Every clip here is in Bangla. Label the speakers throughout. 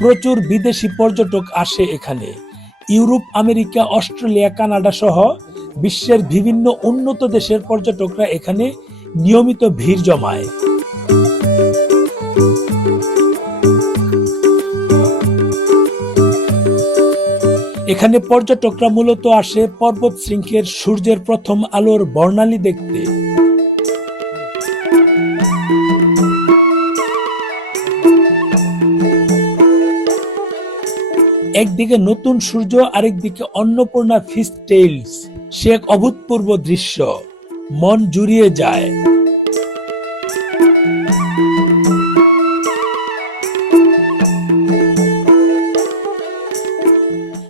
Speaker 1: প্রচুর বিদেশি পর্যটক আসে এখানে। ইউরোপ, আমেরিকা, অস্ট্রেলিয়া, কানাডা সহ বিশ্বের বিভিন্ন উন্নত দেশের পর্যটকরা এখানে নিয়মিত ভিড় জমায়। এখানে পর্যটকরা মূলত আসে পর্বত শৃঙ্খের সূর্যের প্রথম আলোর বর্ণালী দেখতে। একদিকে নতুন সূর্য, আরেকদিকে অন্নপূর্ণা ফিস টেইলস। সে এক অভূতপূর্ব দৃশ্য। মন জুড়িয়ে যায়।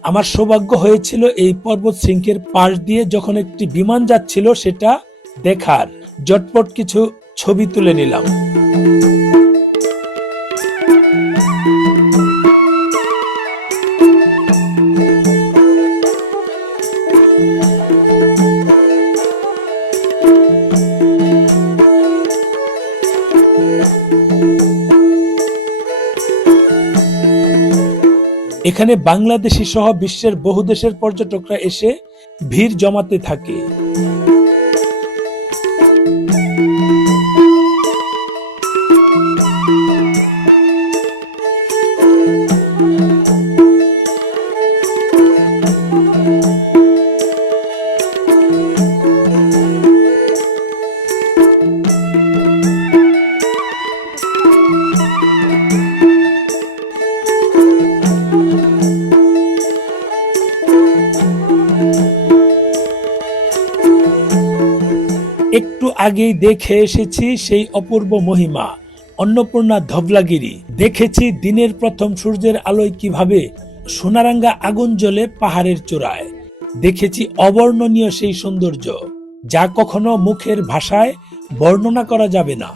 Speaker 1: আমার সৌভাগ্য হয়েছিল এই পর্বত শৃঙ্গের পাশ দিয়ে যখন একটি বিমান যাচ্ছিল, সেটা দেখার। জটপট কিছু ছবি তুলে নিলাম। এখানে বাংলাদেশি সহ বিশ্বের বহু দেশের পর্যটকরা এসে ভিড় জমাতে থাকে। একটু আগেই দেখে এসেছি সেই অপূর্ব মহিমা, অন্নপূর্ণা ধবলাগিরি। দেখেছি দিনের প্রথম সূর্যের আলোয় কীভাবে সোনারাঙ্গা আগুন জ্বলে পাহাড়ের চূড়ায়। দেখেছি অবর্ণনীয় সেই সৌন্দর্য, যা কখনো মুখের ভাষায় বর্ণনা করা যাবে না।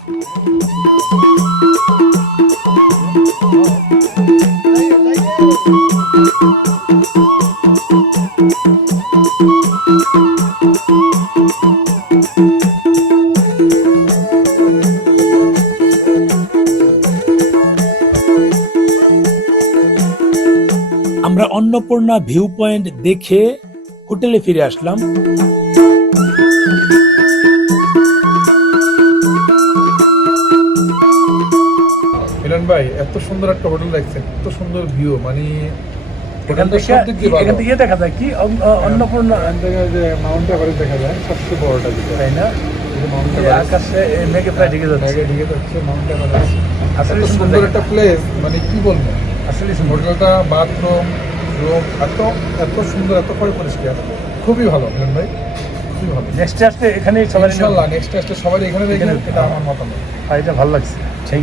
Speaker 1: আমরা অন্নপূর্ণা ভিউ পয়েন্ট দেখে হোটেলে ফিরে আসলাম।
Speaker 2: মিলন ভাই এত সুন্দর একটা হোটেল দেখছেন এত সুন্দর ভিউ মানে
Speaker 1: এখান থেকে ইয়ে দেখা যায় কি? অন্নপূর্ণা
Speaker 2: এখান থেকে যে মাউন্ট এভারেস্ট দেখা যায় সবচেয়ে বড়টা
Speaker 1: তাই না?
Speaker 2: এই যে মাউন্ট
Speaker 1: আকাশে মেঘে প্রায় ঢেকে যাচ্ছে।
Speaker 2: আগে ঢেকে যাচ্ছে মাউন্ট এভারেস্ট
Speaker 1: আসলে সুন্দর
Speaker 2: একটা প্লেস মানে কি বলব?
Speaker 1: আসলে
Speaker 2: হোটেলটা বাথরুম রুম এত এত সুন্দর এত পরে পরিষ্কার খুবই ভালো মিলন ভাই খুবই ভালো।
Speaker 1: নেক্সট আসতে এখানেই সবাই
Speaker 2: ইনশাল্লাহ নেক্সট আসতে সবাই এখানে
Speaker 1: এখানে-
Speaker 2: এটা আমার মতামত।
Speaker 1: এটা ভালো লাগছে।